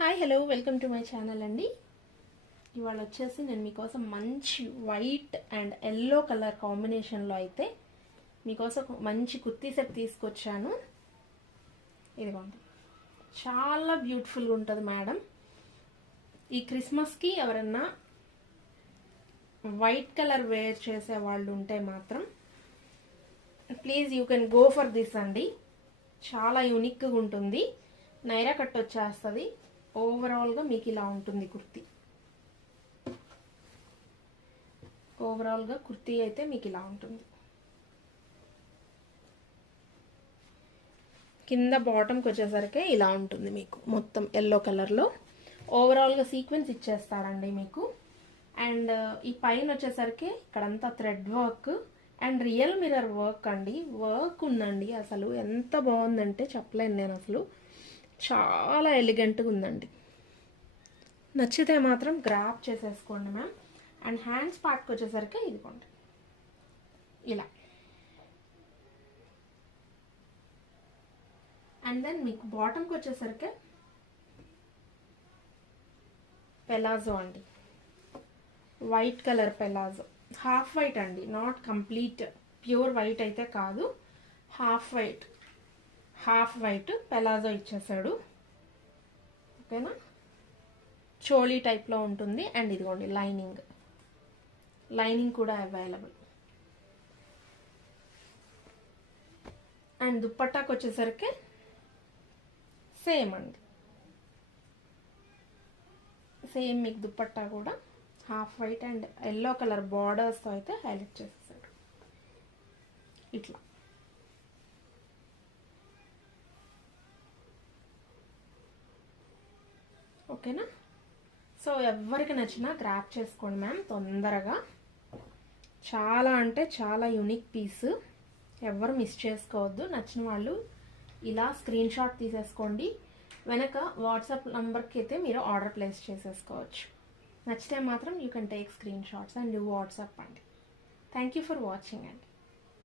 Hi hello welcome to my channel అండి. ఇవాళ వచ్చేసి నేను మీకోసం మంచి వైట్ అండ్ ఎల్లో కలర్ కాంబినేషన్లో అయితే మీకోసం మంచి కుర్తీ సెట్ తీసుకొచ్చాను. ఇదిగోండి, చాలా బ్యూటిఫుల్గా ఉంటుంది మేడం. ఈ క్రిస్మస్కి ఎవరన్నా వైట్ కలర్ వేర్ చేసే వాళ్ళు ఉంటే మాత్రం please you can go for this అండి. చాలా యూనిక్గా ఉంటుంది. నైరా కట్ వచ్చేస్తుంది. ఓవరాల్గా మీకు ఇలా ఉంటుంది కుర్తీ. ఓవరాల్గా కుర్తీ అయితే మీకు ఇలా ఉంటుంది. కింద బాటంకి వచ్చేసరికి ఇలా ఉంటుంది మీకు మొత్తం ఎల్లో కలర్లో. ఓవరాల్గా సీక్వెన్స్ ఇచ్చేస్తాడండి మీకు. అండ్ ఈ పైన వచ్చేసరికి ఇక్కడంతా thread work and real mirror work అండి. వర్క్ ఉందండి, అసలు ఎంత బాగుందంటే చెప్పలేను నేను. అసలు చాలా ఎలిగెంట్గా ఉందండి. నచ్చితే మాత్రం గ్రాప్ చేసేసుకోండి మ్యామ్. అండ్ హ్యాండ్స్ పార్ట్కి వచ్చేసరికి ఇదిగోండి ఇలా. అండ్ దెన్ మీకు బాటంకి వచ్చేసరికి పెలాజో అండి, white colour palazzo. Half white అండి, నాట్ కంప్లీట్ ప్యూర్ వైట్ అయితే కాదు, హాఫ్ వైట్ పెలాజో ఇచ్చేసాడు. ఓకేనా, చోలీ టైప్లో ఉంటుంది. అండ్ ఇదిగోండి లైనింగ్ కూడా అవైలబుల్. అండ్ దుప్పట్టాకు వచ్చేసరికి సేమ్ అండి, సేమ్ మీకు దుప్పట్టా కూడా half white and yellow colour బార్డర్స్తో అయితే హైలైట్ చేసేసాడు ఇట్లా. ఓకేనా, సో ఎవరికి నచ్చినా గ్రాప్ చేసుకోండి మ్యామ్ తొందరగా. చాలా అంటే చాలా యూనిక్ పీస్, ఎవరు మిస్ చేసుకోవద్దు. నచ్చిన వాళ్ళు ఇలా స్క్రీన్ షాట్ తీసేసుకోండి. వెనక వాట్సాప్ నంబర్కి అయితే మీరు ఆర్డర్ ప్లేస్ చేసేసుకోవచ్చు. నచ్చితే మాత్రం you can take screen shots and do WhatsApp అండి. థ్యాంక్ యూ ఫర్ వాచింగ్ అండి.